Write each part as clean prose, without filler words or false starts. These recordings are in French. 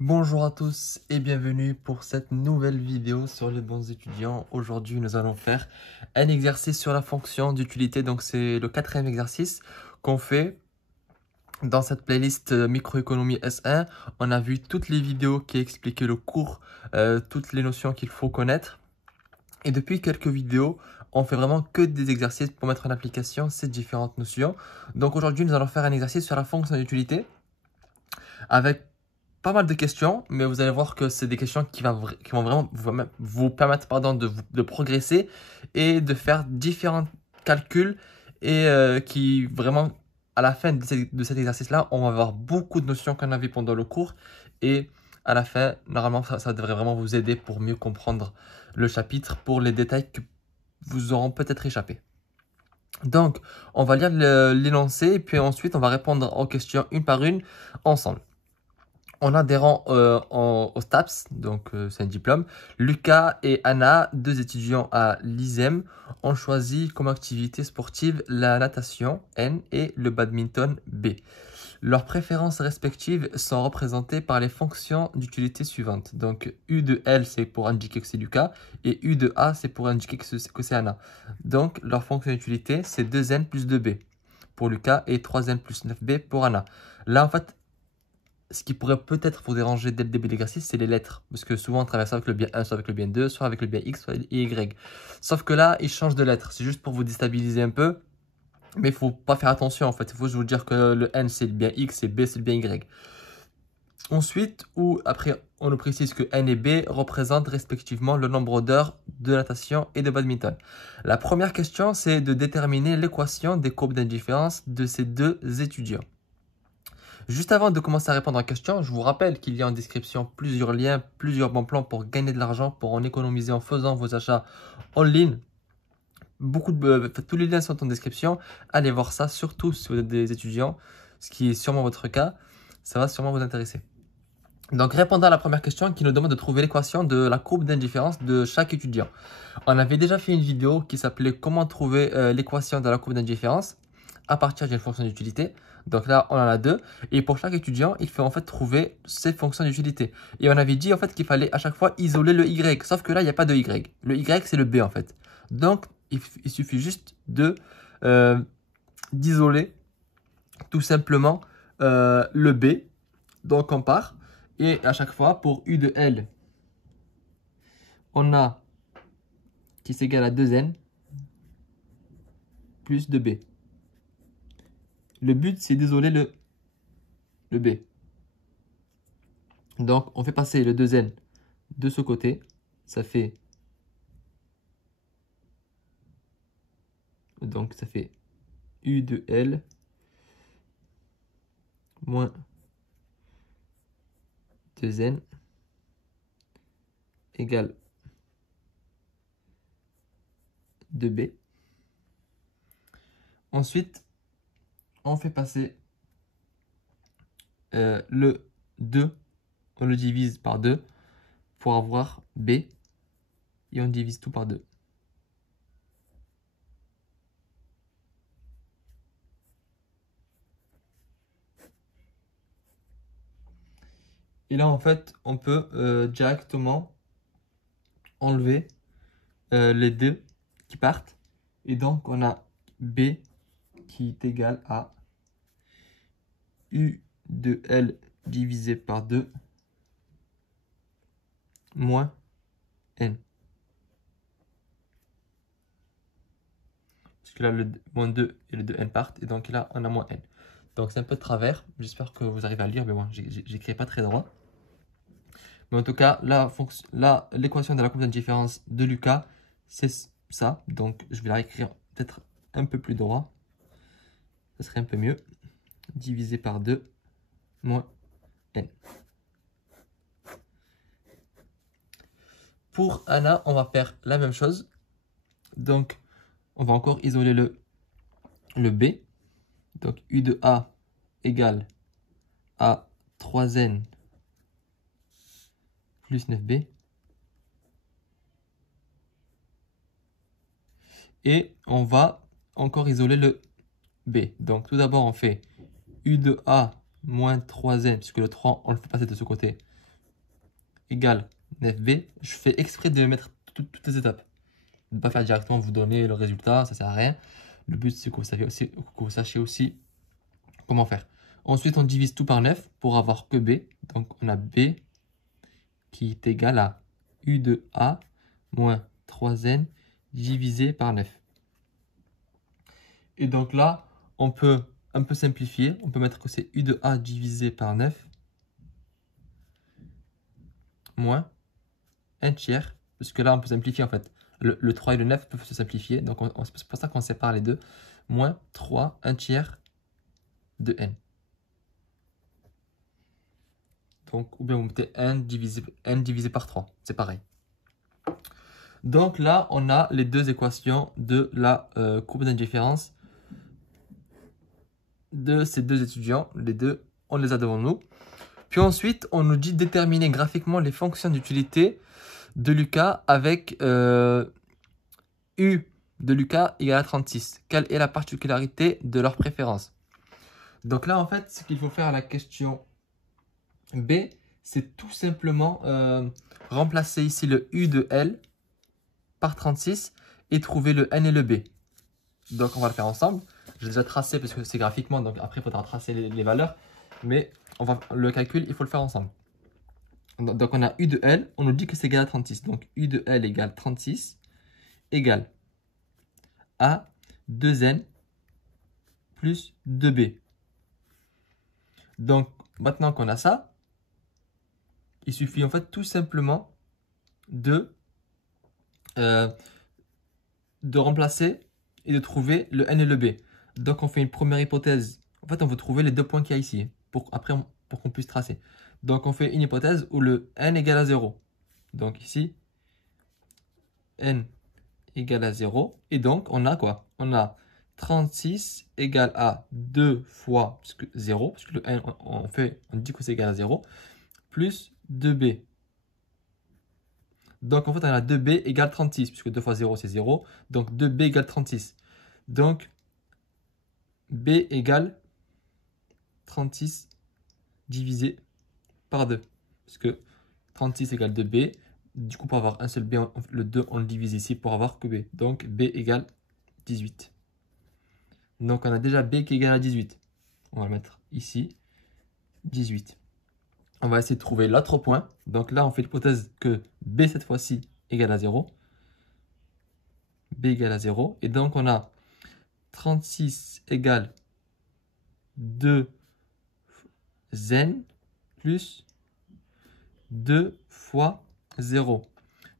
Bonjour à tous et bienvenue pour cette nouvelle vidéo sur les bons étudiants. Aujourd'hui, nous allons faire un exercice sur la fonction d'utilité. Donc, c'est le quatrième exercice qu'on fait dans cette playlist microéconomie S1. On a vu toutes les vidéos qui expliquaient le cours, toutes les notions qu'il faut connaître. Et depuis quelques vidéos, on fait vraiment que des exercices pour mettre en application ces différentes notions. Donc, aujourd'hui, nous allons faire un exercice sur la fonction d'utilité avec pas mal de questions, mais vous allez voir que c'est des questions qui vont vraiment vous permettre de progresser et de faire différents calculs et qui vraiment, à la fin de cet exercice-là, on va avoir beaucoup de notions qu'on a vues pendant le cours et à la fin, normalement, ça devrait vraiment vous aider pour mieux comprendre le chapitre pour les détails que vous auront peut-être échappé. Donc, on va lire l'énoncé et puis ensuite, on va répondre aux questions une par une ensemble. On a des rangs au STAPS, donc c'est un diplôme. Lucas et Anna, deux étudiants à l'ISEM, ont choisi comme activité sportive la natation N et le badminton B. Leurs préférences respectives sont représentées par les fonctions d'utilité suivantes. Donc U de L, c'est pour indiquer que c'est Lucas, et U de A, c'est pour indiquer que c'est Anna. Donc leur fonction d'utilité, c'est 2N plus 2B pour Lucas et 3N plus 9B pour Anna. Là, en fait, ce qui pourrait peut-être vous déranger dès le début de l'exercice, c'est les lettres. Parce que souvent, on traverse avec le bien 1, soit avec le bien 2, soit avec le bien X, soit Y. Sauf que là, il change de lettres. C'est juste pour vous déstabiliser un peu. Mais il ne faut pas faire attention, en fait. Il faut juste vous dire que le N, c'est le bien X et B, c'est le bien Y. Ensuite, après, on nous précise que N et B représentent respectivement le nombre d'heures de natation et de badminton. La première question, c'est de déterminer l'équation des courbes d'indifférence de ces deux étudiants. Juste avant de commencer à répondre à la question, je vous rappelle qu'il y a en description plusieurs liens, plusieurs bons plans pour gagner de l'argent, pour en économiser en faisant vos achats en ligne. Tous les liens sont en description. Allez voir ça, surtout si vous êtes des étudiants, ce qui est sûrement votre cas. Ça va sûrement vous intéresser. Donc, répondant à la première question qui nous demande de trouver l'équation de la courbe d'indifférence de chaque étudiant. On avait déjà fait une vidéo qui s'appelait comment trouver l'équation de la courbe d'indifférence à partir d'une fonction d'utilité. Donc là, on en a deux. Et pour chaque étudiant, il faut en fait trouver ses fonctions d'utilité. Et on avait dit en fait qu'il fallait à chaque fois isoler le Y. Sauf que là, il n'y a pas de Y. Le Y, c'est le B en fait. Donc, il suffit juste d'isoler tout simplement le B. Donc, on part. Et à chaque fois, pour U de L, on a qui s'égale à 2N plus 2B. Le but, c'est d'isoler le B. Donc, on fait passer le 2N de ce côté. Ça fait U de L moins 2N égale 2B. Ensuite, on fait passer le 2, on le divise par 2 pour avoir B et on divise tout par 2. Et là, en fait, on peut directement enlever les deux qui partent. Et donc, on a B qui est égal à U de L divisé par 2 moins N. Parce que là, le moins 2 et le 2N partent. Et donc là, on a moins N. Donc c'est un peu de travers. J'espère que vous arrivez à lire. Mais moi, j'écris pas très droit. Mais en tout cas, l'équation de la courbe d'indifférence de Lucas, c'est ça. Donc je vais la réécrire peut-être un peu plus droit. Ça serait un peu mieux. Divisé par 2 moins N. Pour Anna, on va faire la même chose. Donc, on va encore isoler le B. Donc, U de A égale à 3N plus 9B. Et on va encore isoler le B. Donc, tout d'abord, on fait U de A moins 3N, puisque le 3, on le fait passer de ce côté, égale 9b. Je fais exprès de mettre toutes les étapes. Ne pas faire directement vous donner le résultat, ça sert à rien. Le but, c'est que vous sachiez aussi comment faire. Ensuite, on divise tout par 9 pour avoir que b. Donc, on a b qui est égal à u de a moins 3n divisé par 9. Et donc là, on peut un peu simplifier. On peut mettre que c'est u de a divisé par 9 moins 1 tiers. Parce que là, on peut simplifier en fait. Le 3 et le 9 peuvent se simplifier. Donc, c'est pour ça qu'on sépare les deux. Moins 3, 1 tiers de n. Donc, ou bien vous mettez n divisé par 3. C'est pareil. Donc là, on a les deux équations de la courbe d'indifférence de ces deux étudiants. Les deux, on les a devant nous. Puis ensuite, on nous dit déterminer graphiquement les fonctions d'utilité de Lucas avec U de Lucas égale à 36. Quelle est la particularité de leur préférence? Donc là, en fait, ce qu'il faut faire à la question B, c'est tout simplement remplacer ici le U de L par 36 et trouver le N et le B. Donc, on va le faire ensemble. J'ai déjà tracé parce que c'est graphiquement, donc après, il faudra tracer les valeurs. Mais le calcul, il faut le faire ensemble. Donc, on a U de L, on nous dit que c'est égal à 36. Donc, U de L égale 36 égale à 2N plus 2B. Donc, maintenant qu'on a ça, il suffit en fait tout simplement de remplacer et de trouver le N et le B. Donc, on fait une première hypothèse. En fait, on veut trouver les deux points qu'il y a ici pour qu'on puisse tracer. Donc, on fait une hypothèse où le N égale à 0. Donc, ici, N égale à 0. Et donc, on a quoi? On a 36 égale à 2 fois 0, parce que le N, on dit que c'est égal à 0, plus 2B. Donc, en fait, on a 2B égale 36, puisque 2 fois 0, c'est 0. Donc, 2B égale 36. Donc, B égale 36 divisé par 2. Parce que 36 égale 2B. Du coup, pour avoir un seul B, le 2, on le divise ici pour avoir que B. Donc, B égale 18. Donc, on a déjà B qui est égal à 18. On va le mettre ici, 18. On va essayer de trouver l'autre point. Donc là, on fait l'hypothèse que B, cette fois-ci, égale à 0. B égale à 0. Et donc, on a 36 égale 2 n plus 2 fois 0.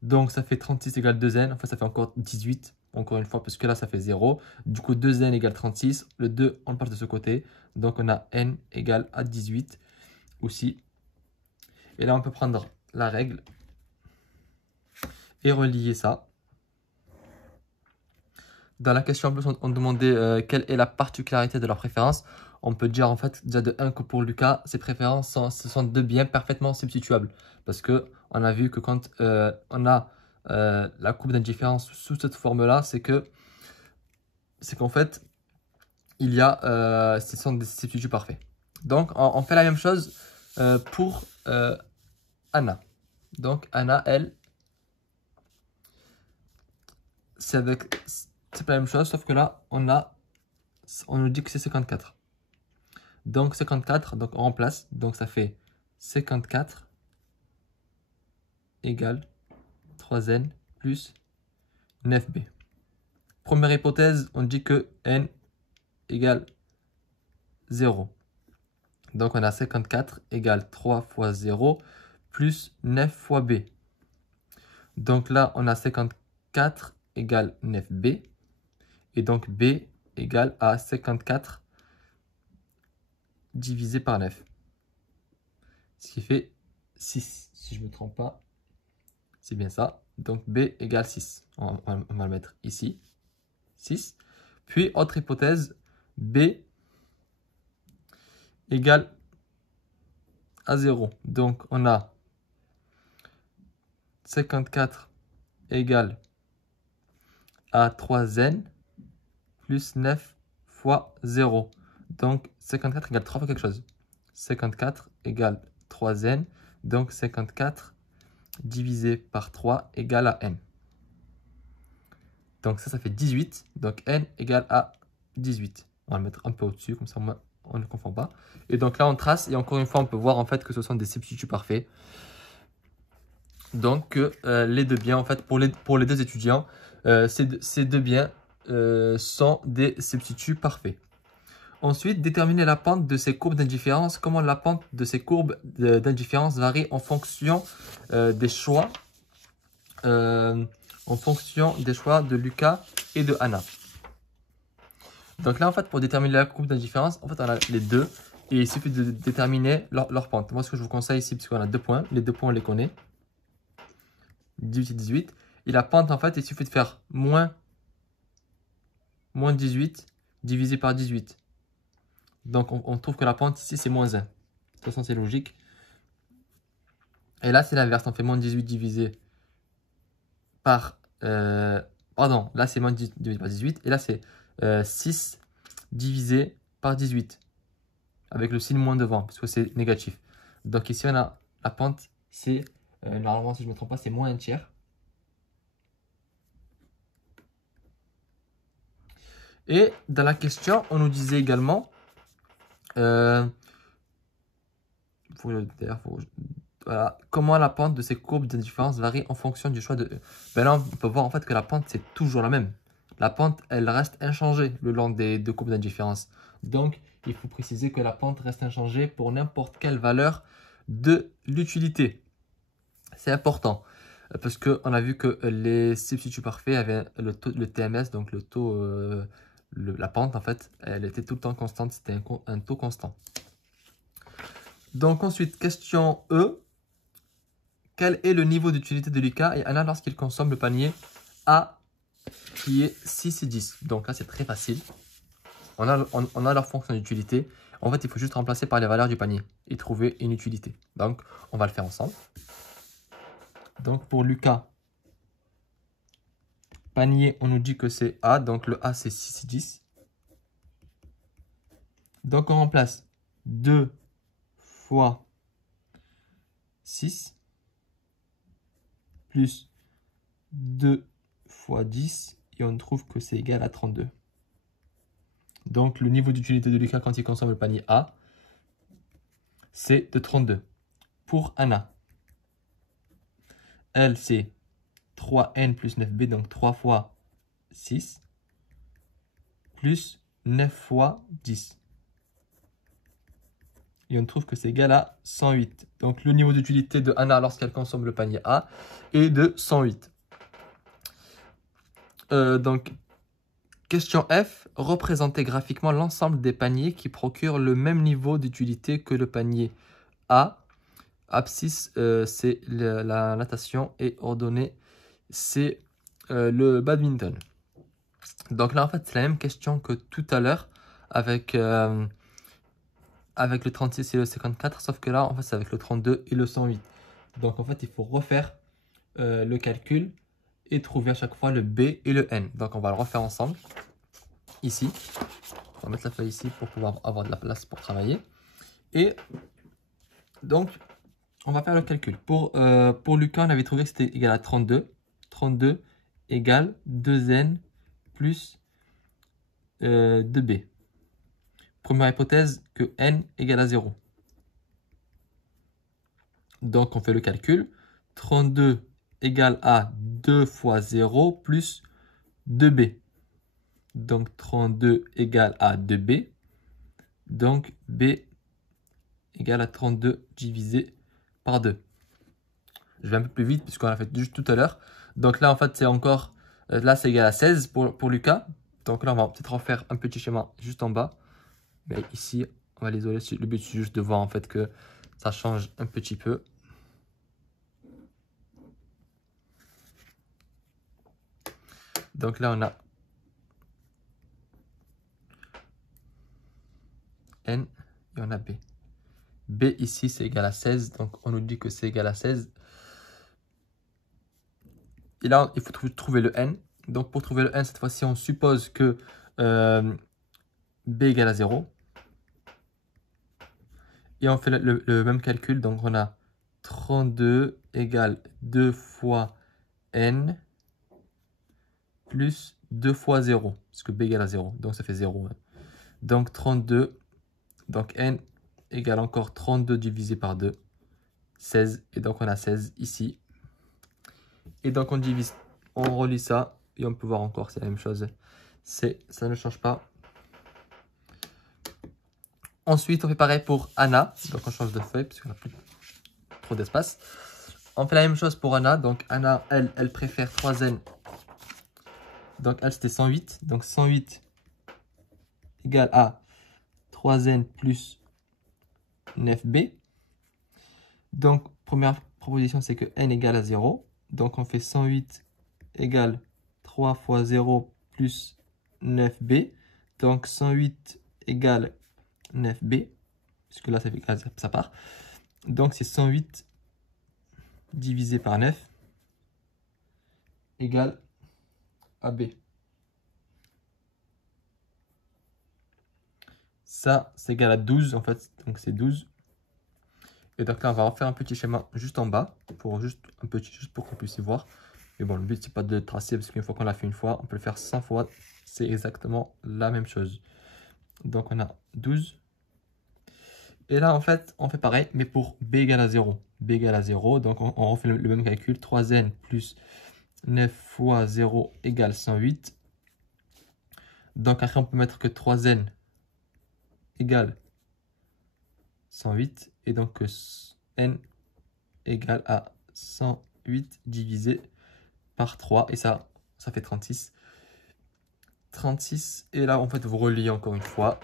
Donc, ça fait 36 égale 2n. Enfin, ça fait encore 18. Encore une fois, parce que là, ça fait 0. Du coup, 2n égale 36. Le 2, on le passe de ce côté. Donc, on a n égale à 18 aussi. Et là, on peut prendre la règle et relier ça. Dans la question en plus, on demandait quelle est la particularité de leur préférence. On peut dire en fait déjà de 1 que pour Lucas, ses préférences ce sont deux biens parfaitement substituables. Parce qu'on a vu que quand on a la courbe d'indifférence sous cette forme-là, c'est qu'en fait, ce sont des substituts parfaits. Donc, on fait la même chose pour Anna. Donc, Anna, elle, c'est la même chose, sauf que là, on nous dit que c'est 54. Donc, 54, donc on remplace. Donc, ça fait 54 égale 3n plus 9b. Première hypothèse, on dit que n égale 0. Donc, on a 54 égale 3 fois 0 plus 9 fois b. Donc là, on a 54 égale 9b. Et donc, b égale à 54 divisé par 9. Ce qui fait 6, si je ne me trompe pas. C'est bien ça. Donc, b égale 6. On va le mettre ici. 6. Puis, autre hypothèse, b égale à 0. Donc, on a 54 égale à 3n plus 9 fois 0. Donc, 54 égale 3 fois quelque chose. 54 égale 3n. Donc, 54 divisé par 3 égale à n. Donc ça fait 18. Donc n égale à 18. On va le mettre un peu au-dessus, comme ça on ne confond pas. Et donc là on trace, et encore une fois on peut voir en fait que ce sont des substituts parfaits. Donc les deux biens, en fait pour les deux étudiants, ces deux biens sont des substituts parfaits. Ensuite, déterminer la pente de ces courbes d'indifférence. Comment la pente de ces courbes d'indifférence varie en fonction des choix de Lucas et de Anna. Donc là, en fait, pour déterminer la courbe d'indifférence, en fait, on a les deux. Et il suffit de déterminer leur pente. Moi, ce que je vous conseille ici, parce qu'on a 2 points. Les 2 points, on les connaît. 18 et 18. Et la pente, en fait, il suffit de faire moins 18 divisé par 18. Donc, on trouve que la pente ici, c'est moins 1. De toute façon, c'est logique. Et là, c'est l'inverse. On fait moins 18 divisé par... pardon, là, c'est moins 18 divisé par 18. Et là, c'est 6 divisé par 18. Avec le signe moins devant, parce que c'est négatif. Donc ici, on a la pente, c'est... normalement, si je ne me trompe pas, c'est moins 1 tiers. Et dans la question, on nous disait également... voilà, comment la pente de ces courbes d'indifférence varie en fonction du choix de E. Ben là, on peut voir en fait que la pente, c'est toujours la même. La pente, elle reste inchangée le long des deux courbes d'indifférence. Donc, il faut préciser que la pente reste inchangée pour n'importe quelle valeur de l'utilité. C'est important parce qu'on a vu que les substituts parfaits avaient le TMS, donc le taux, la pente en fait, elle était tout le temps constante, c'était un taux constant. Donc ensuite, question E. Quel est le niveau d'utilité de Lucas et Anna lorsqu'ils consomment le panier A qui est 6 et 10? Donc là, c'est très facile. On a leur fonction d'utilité. En fait, il faut juste remplacer par les valeurs du panier et trouver une utilité. Donc, on va le faire ensemble. Donc, pour Lucas, panier, on nous dit que c'est A. Donc, le A, c'est 6 et 10. Donc, on remplace 2 fois 6 plus 2 fois 10. Et on trouve que c'est égal à 32. Donc, le niveau d'utilité de Lucas quand il consomme le panier A, c'est de 32. Pour Anna, elle, c'est 3n plus 9b, donc 3 fois 6, plus 9 fois 10. Et on trouve que c'est égal à 108. Donc, le niveau d'utilité de Anna lorsqu'elle consomme le panier A est de 108. Donc, question F, représentez graphiquement l'ensemble des paniers qui procurent le même niveau d'utilité que le panier A. Abscisse, c'est la natation et ordonnée, c'est le badminton. Donc là, en fait, c'est la même question que tout à l'heure avec le 36 et le 54, sauf que là, en fait, c'est avec le 32 et le 108. Donc, en fait, il faut refaire le calcul et trouver à chaque fois le B et le N. Donc, on va le refaire ensemble. Ici, on va mettre la feuille ici pour pouvoir avoir de la place pour travailler. Et donc, on va faire le calcul. Pour Lucas, on avait trouvé que c'était égal à 32. 32 égale 2n plus 2b. Première hypothèse, que n égale à 0. Donc, on fait le calcul. 32 égale à 2 fois 0 plus 2b. Donc, 32 égale à 2b. Donc, b égale à 32 divisé par 2. Je vais un peu plus vite puisqu'on l'a fait juste tout à l'heure. Donc là, en fait, c'est encore... là, c'est égal à 16 pour Lucas. Donc là, on va peut-être refaire un petit schéma juste en bas. Mais ici, on va l'isoler. Le but, c'est juste de voir en fait que ça change un petit peu. Donc là, on a N et on a B. B ici, c'est égal à 16. Donc, on nous dit que c'est égal à 16. Et là, il faut trouver le N. Donc, pour trouver le N, cette fois-ci, on suppose que B égale à 0. Et on fait le même calcul. Donc, on a 32 égale 2 fois n plus 2 fois 0, parce que b égale à 0, donc ça fait 0. Hein. Donc 32, donc n égale encore 32 divisé par 2, 16, et donc on a 16 ici. Et donc on divise, on relie ça, et on peut voir encore, c'est la même chose. Ça ne change pas. Ensuite, on fait pareil pour Anna, donc on change de feuille, parce qu'on n'a plus trop d'espace. On fait la même chose pour Anna, donc Anna, elle préfère 3n. Donc elle, c'était 108, donc 108 égale à 3n plus 9b. Donc, première proposition, c'est que n égale à 0. Donc, on fait 108 égale 3 fois 0 plus 9b. Donc, 108 égale 9b. Puisque là, ça part. Donc, c'est 108 divisé par 9 égale à b. Ça, c'est égal à 12, en fait. Donc, c'est 12. Et donc là, on va refaire un petit schéma juste en bas, juste pour qu'on puisse y voir. Mais bon, le but, c'est pas de tracer, parce qu'une fois qu'on l'a fait une fois, on peut le faire 100 fois. C'est exactement la même chose. Donc, on a 12. Et là, en fait, on fait pareil, mais pour b égale à 0. b égale à 0, donc on refait le même calcul. 3n plus 9 fois 0 égale 108. Donc, après, on peut mettre que 3n égale 108. Et donc, n égale à 108 divisé par 3. Et ça fait 36. 36. Et là, en fait, vous reliez encore une fois.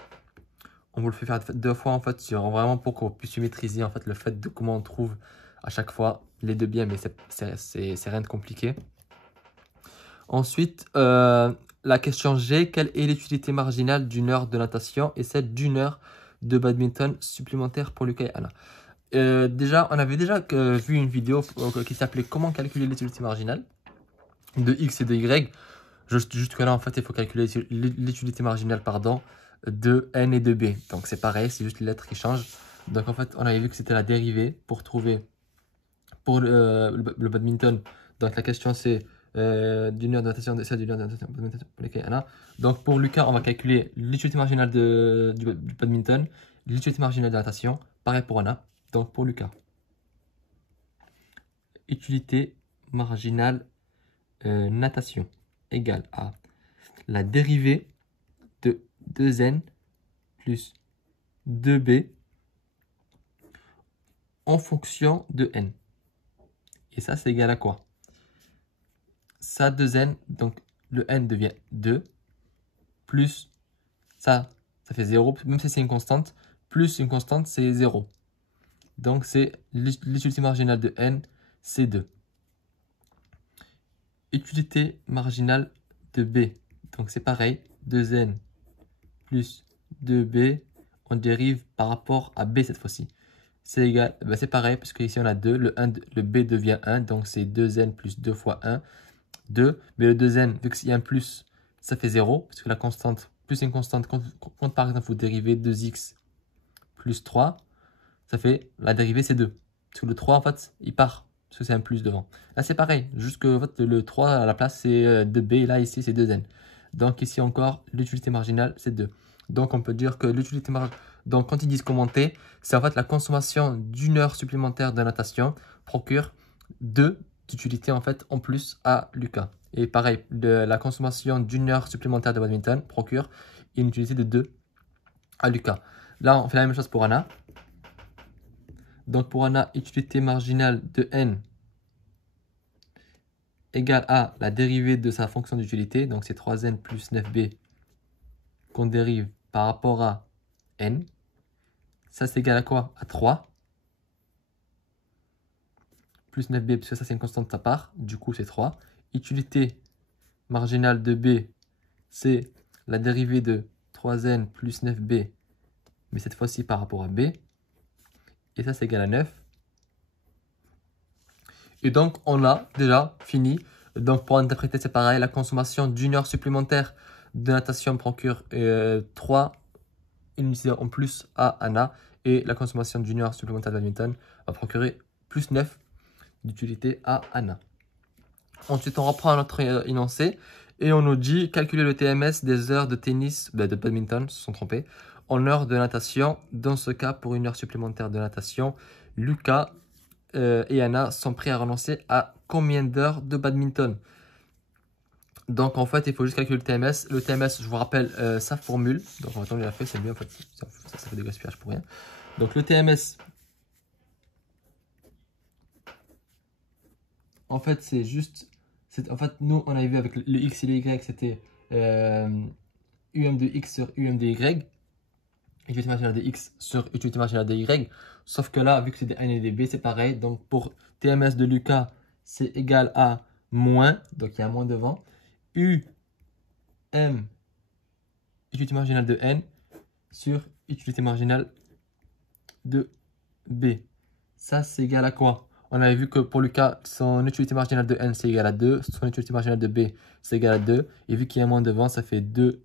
On vous le fait faire deux fois, en fait, vraiment pour qu'on puisse maîtriser, en fait, le fait de comment on trouve à chaque fois les deux biens. Mais c'est rien de compliqué. Ensuite, la question G. Quelle est l'utilité marginale d'une heure de natation et celle d'une heure de badminton supplémentaire pour Lucas et Anna? Déjà, on avait déjà vu une vidéo qui s'appelait Comment calculer l'utilité marginale de X et de Y. Juste que là, en fait, il faut calculer l'utilité marginale, de N et de B. Donc, c'est pareil, c'est juste les lettres qui changent. Donc, en fait, on avait vu que c'était la dérivée pour trouver, pour le badminton. Donc, la question, c'est d'une heure de natation, de d'une heure de natation pour lesquelles Anna. Donc, pour Lucas, on va calculer l'utilité marginale du badminton, l'utilité marginale de natation. Pareil pour Anna. Donc, pour Lucas, utilité marginale natation égale à la dérivée de 2n plus 2b en fonction de n. Et ça, c'est égal à quoi? Ça, 2n, donc le n devient 2, plus ça fait 0, même si c'est une constante, plus une constante, c'est 0. Donc, c'est l'utilité marginale de n, c'est 2. Utilité marginale de b. Donc, c'est pareil, 2n plus 2b, on dérive par rapport à b cette fois-ci. C'est égal, ben c'est pareil, parce qu'ici on a 2, le b devient 1, donc c'est 2n plus 2 fois 1, 2. Mais le 2n, vu qu'il y a un plus, ça fait 0, parce que la constante, plus une constante, quand par exemple vous dérivez 2x plus 3, ça fait, la dérivée c'est 2. Parce que le 3, en fait, il part, parce que c'est un plus devant. Là c'est pareil, juste que en fait, le 3 à la place c'est 2b, et là ici c'est 2n. Donc ici encore, l'utilité marginale c'est 2. Donc on peut dire que l'utilité marginale, donc quand ils disent commenter, c'est en fait la consommation d'une heure supplémentaire de natation procure 2 d'utilité en fait en plus à Lucas. Et pareil, la consommation d'une heure supplémentaire de badminton procure une utilité de 2 à Lucas. Là on fait la même chose pour Anna. Donc pour Anna, utilité marginale de n égale à la dérivée de sa fonction d'utilité. Donc c'est 3n plus 9b qu'on dérive par rapport à n. Ça, c'est égal à quoi? À 3. Plus 9b, parce que ça, c'est une constante de sa part. Du coup, c'est 3. Utilité marginale de b, c'est la dérivée de 3n plus 9b, mais cette fois-ci par rapport à b. Et ça, c'est égal à 9. Et donc, on a déjà fini. Donc, pour interpréter, c'est pareil. La consommation d'une heure supplémentaire de natation procure 3 unités en plus à Anna. Et la consommation d'une heure supplémentaire de badminton va procurer plus 9 d'utilité à Anna. Ensuite, on reprend notre énoncé et on nous dit calculer le TMS des heures de tennis, de badminton, se sont trompés, en heures de natation. Dans ce cas, pour une heure supplémentaire de natation, Lucas et Anna sont prêts à renoncer à combien d'heures de badminton? Donc en fait, il faut juste calculer le TMS. Le TMS, je vous rappelle, sa formule. Donc on va l'a fait, c'est mieux en fait. Ça fait des gaspillages pour rien. Donc le TMS, en fait, c'est juste. En fait, nous, on avait vu avec le X et le Y, c'était UM de X sur UM de Y. Utilité marginale de X sur utilité marginale de Y. Sauf que là, vu que c'est des N et des B, c'est pareil. Donc pour TMS de Lucas, c'est égal à moins. Donc il y a moins devant. UM, utilité marginale de N sur utilité marginale de B. Ça, c'est égal à quoi? On avait vu que pour Lucas, son utilité marginale de N, c'est égal à 2. Son utilité marginale de B, c'est égal à 2. Et vu qu'il y a moins devant, ça fait 2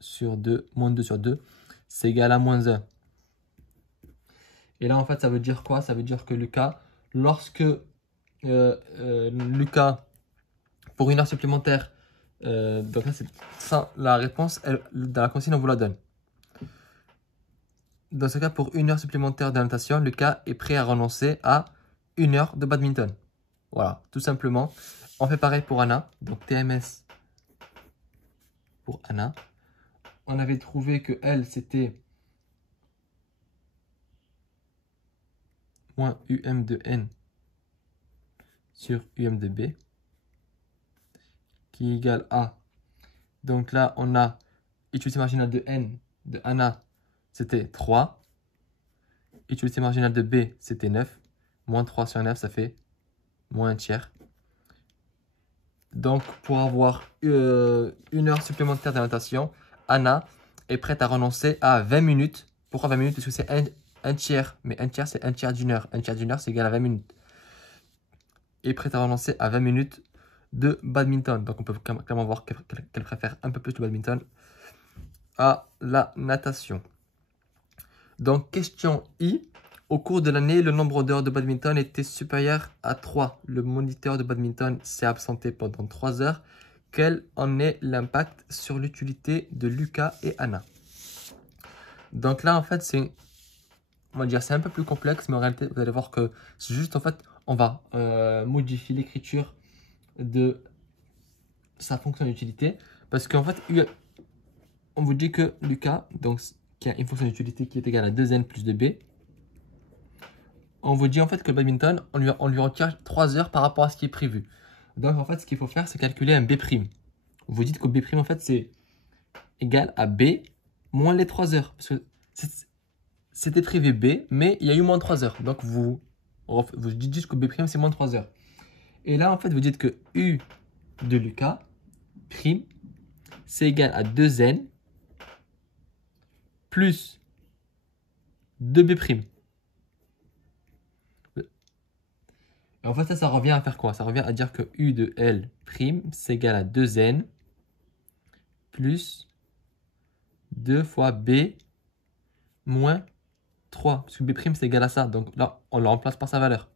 sur 2, moins 2 sur 2. C'est égal à moins 1. Et là, en fait, ça veut dire quoi? Ça veut dire que Lucas, lorsque Lucas, pour une heure supplémentaire, donc là, c'est ça, la réponse, dans la consigne, on vous la donne. Dans ce cas, pour une heure supplémentaire de natation, Lucas est prêt à renoncer à une heure de badminton. Voilà, tout simplement. On fait pareil pour Anna. Donc TMS pour Anna. On avait trouvé que elle, c'était moins UM de N sur UM de B qui est égal à. Donc là, on a utilité marginale de N de Anna, c'était 3. Utilité marginale de B, c'était 9. Moins 3 sur 9, ça fait moins un tiers. Donc, pour avoir une heure supplémentaire de natation, Anna est prête à renoncer à 20 minutes. Pourquoi 20 minutes? Parce que c'est un tiers. Mais un tiers, c'est un tiers d'une heure. Un tiers d'une heure, c'est égal à 20 minutes. Est prête à renoncer à 20 minutes de badminton. Donc, on peut clairement voir qu'elle préfère un peu plus le badminton à la natation. Donc, question I. Au cours de l'année, le nombre d'heures de badminton était supérieur à 3. Le moniteur de badminton s'est absenté pendant 3 heures. Quel en est l'impact sur l'utilité de Lucas et Anna? Donc là, en fait, c'est un peu plus complexe, mais en réalité, vous allez voir que c'est juste, en fait, on va modifier l'écriture de sa fonction d'utilité. Parce qu'en fait, on vous dit que Lucas, donc, qui a une fonction d'utilité qui est égale à 2n plus 2b, on vous dit en fait que le badminton, on lui retire 3 heures par rapport à ce qui est prévu. Donc en fait, ce qu'il faut faire, c'est calculer un B'. Vous dites que B' en fait, c'est égal à B moins les 3 heures. Parce que c'était prévu B, mais il y a eu moins 3 heures. Donc vous dites juste que B' c'est moins 3 heures. Et là, en fait, vous dites que U de Lucas, prime, c'est égal à 2n plus 2B'. Et en fait, ça revient à faire quoi? Ça revient à dire que U de L', c'est égal à 2n plus 2 fois B moins 3. Parce que B' c'est égal à ça. Donc là, on le remplace par sa valeur.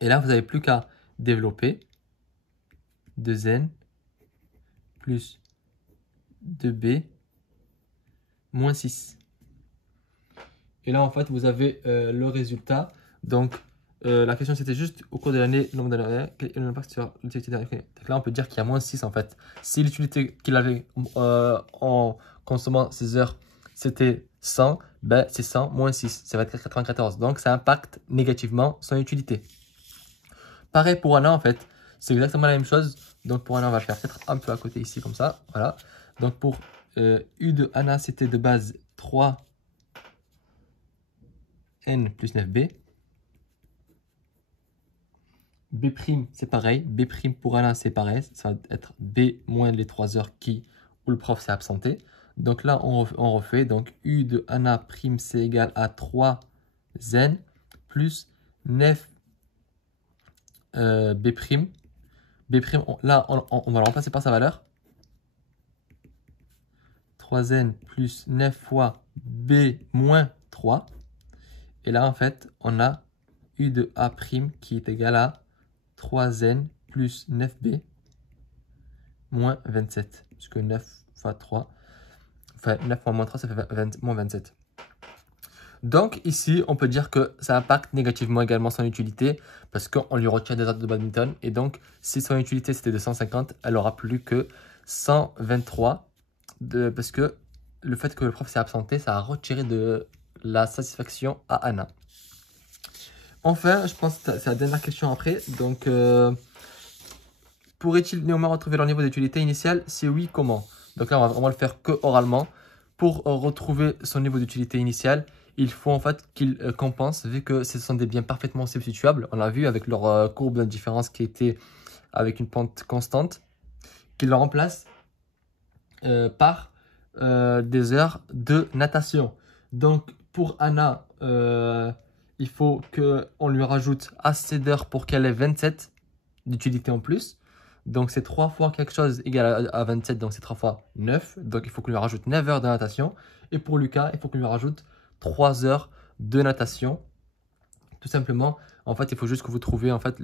Et là, vous n'avez plus qu'à développer 2n plus 2b moins 6. Et là, en fait, vous avez le résultat. Donc, la question, c'était juste au cours de l'année, le nombre d'années, quel est l'impact sur l'utilité d'un. Donc là, on peut dire qu'il y a moins 6 en fait. Si l'utilité qu'il avait en consommant ces heures, c'était 100, ben c'est 100 moins 6, ça va être 94. Donc, ça impacte négativement son utilité. Pareil pour Anna, en fait, c'est exactement la même chose. Donc, pour Anna, on va le faire peut-être un peu à côté ici, comme ça. Voilà. Donc, pour U de Anna, c'était de base 3n plus 9b. B', c'est pareil. B' pour Alain, c'est pareil. Ça va être B moins les 3 heures où le prof s'est absenté. Donc là, on refait. Donc U de Anna prime, c'est égal à 3n plus 9 B'. B', là, on va le remplacer par sa valeur. 3n plus 9 fois B moins 3. Et là, en fait, on a U de A' qui est égal à 3n plus 9b moins 27. Puisque 9 fois 3, enfin 9 fois moins 3, ça fait moins 27. Donc ici, on peut dire que ça impacte négativement également son utilité parce qu'on lui retire des ordres de badminton. Et donc, si son utilité c'était de 150, elle aura plus que 123 parce que le fait que le prof s'est absenté, ça a retiré de la satisfaction à Anna. Enfin, je pense que c'est la dernière question après. Donc, pourrait-il néanmoins retrouver leur niveau d'utilité initiale? Si oui, comment? Donc là, on va vraiment le faire que oralement. Pour retrouver son niveau d'utilité initiale, il faut en fait qu'il compense, vu que ce sont des biens parfaitement substituables. On l'a vu avec leur courbe d'indifférence qui était avec une pente constante, qu'il le remplace par des heures de natation. Donc pour Anna, il faut qu'on lui rajoute assez d'heures pour qu'elle ait 27 d'utilité en plus. Donc c'est 3 fois quelque chose égal à 27, donc c'est 3 fois 9. Donc il faut qu'on lui rajoute 9 heures de natation. Et pour Lucas, il faut qu'on lui rajoute 3 heures de natation. Tout simplement, en fait, il faut juste que vous trouviez en fait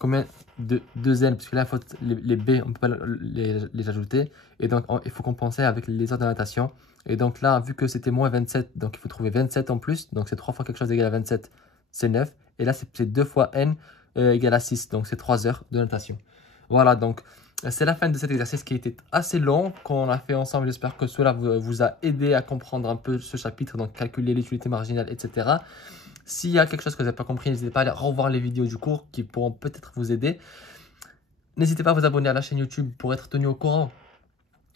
combien de 2N, parce que là, il faut les B, on ne peut pas les ajouter. Et donc, il faut compenser avec les heures de natation. Et donc là, vu que c'était moins 27, donc il faut trouver 27 en plus. Donc c'est 3 fois quelque chose égal à 27, c'est 9. Et là, c'est 2 fois N égale à 6, donc c'est 3 heures de natation. Voilà, donc c'est la fin de cet exercice qui était assez long, qu'on a fait ensemble. J'espère que cela vous a aidé à comprendre un peu ce chapitre, donc calculer l'utilité marginale, etc. S'il y a quelque chose que vous n'avez pas compris, n'hésitez pas à aller revoir les vidéos du cours qui pourront peut-être vous aider. N'hésitez pas à vous abonner à la chaîne YouTube pour être tenu au courant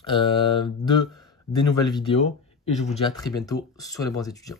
des nouvelles vidéos. Et je vous dis à très bientôt sur les bons étudiants.